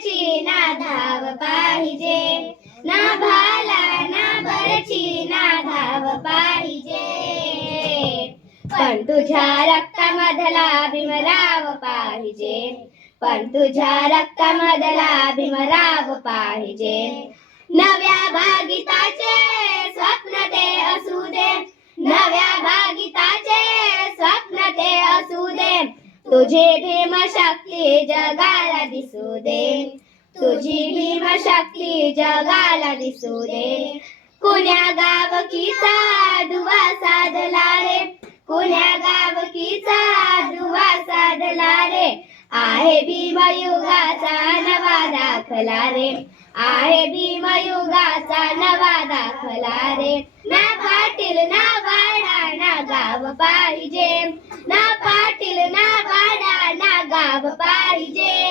बरची ना धाव पाहिजे. ना भाला ना बरची ना धाव पाहिजे. पण तुझ्या रक्तामधला भीमराव पाहिजे. पण तुझ्या रक्तामधला भीमराव पाहिजे. नव्या भागिताचे स्वप्न तुझी भीमशक्ती जगाला दिसू दे. तुझी भीमशक्ती जगाला दिसू दे. कुण्या गावकीचा दुवा साधला रे? कुण्या गावकीचा दुवा साधला रे? आहे भीमयुगाचा नवा दाखला रे. आहे भीमयुगाचा नवा दाखला रे. ना पाटील ना वाडा ना गाव पाहिजे. ना ना पाहिजे.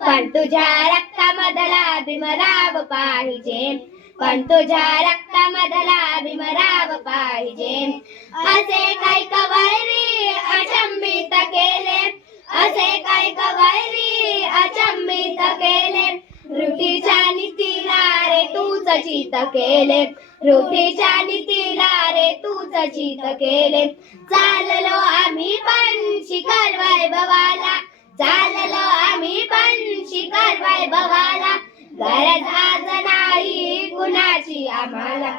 पण तुझ्या रक्तामधला भीमराव पाहिजे. पण तुझ्या रक्तामधला भीमराव पाहिजे. असे काही कवायरी अचंबित केले. असे काही कवायरी अचंबित केले. रुटीच्या नितीला रे तूच चित केले. रुटीच्या नीतीला रे तूच चित केले. चाललो आम्ही पण शिखर वैभवाला. चाललो आम्ही पण शिखर वैभवाला. गरज आज नाही कुणाची आम्हाला.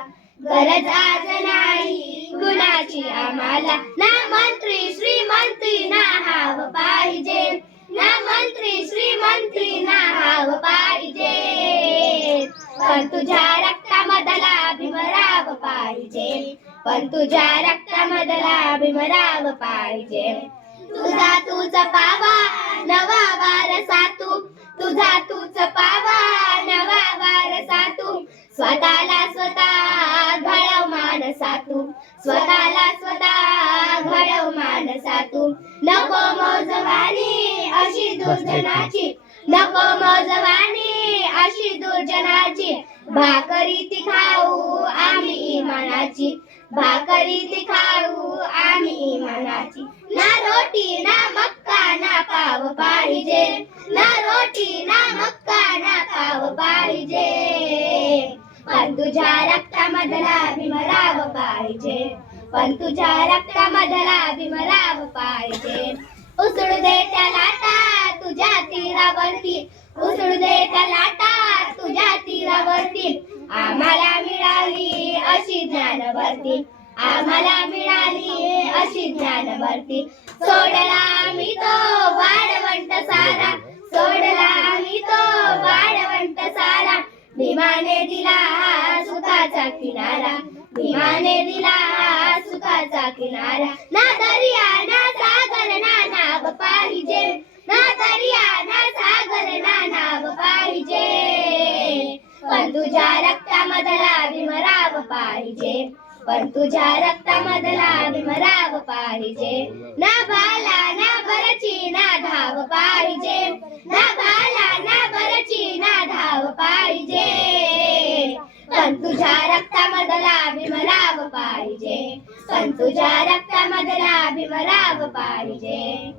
गरज आज नाही कुणाची आम्हाला. ना मंत्री श्रीमंती ना हाव पाहिजे. ना मंत्री श्रीमंती ना हाव पाहिजे. पण तुझ्या पाहिजे. पण तुझ्या रक्तामधला भीमराव पाहिजे. तुझा तूच पावा नवा वारसा तू तुझा तूच पावा नवा वारसा तू स्वतःला स्वतः घडव मानसा तू स्वतःला स्वतः घडव मानसा तू नको मौजवानी अशी दुर्जनाची. नको मौजवानी अशी दुर्जनाची. भाकरी ती खाऊ आम्ही इमानाची. भाकरी ती खाऊ आम्ही इमानाची. ना रोटी ना मक्का ना पाव पाहिजे. ना रोटी ना मक्का ना पाव पाहिजे. पण तुझ्या रक्तामधला भीमराव पाहिजे. पण तुझ्या रक्तामधला भीमराव पाहिजे. उसळू दे त्या लाटा तुझ्या तीरावरती उसळू दे त्या लाटा तुझ्या तीरावरती आम्हाला मिळाली अशी ज्ञानवरती. आम्हाला मिळाली अशी ज्ञानवरती. सोडला मी तो वाढवंट सारा. सोडला मी तो वाढवंट सारा. भीमाने दिला सुखाचा किनारा. भीमाने दिला सुखाचा किनारा. ना दर्या ना सागर ना नाग पाहिजे. ना दर्या ना सागर ना तुझ्या रक्तामधला भीमराव पाहिजे. पण तुझ्या रक्तामधला भीमराव पाहिजे. ना बाला ना बरची ना धाव पाहिजे. ना बाला ना बरची ना धाव पाहिजे. पण तुझ्या रक्तामधला भीमराव पाहिजे. पण तुझ्या रक्तामधला भीमराव पाहिजे.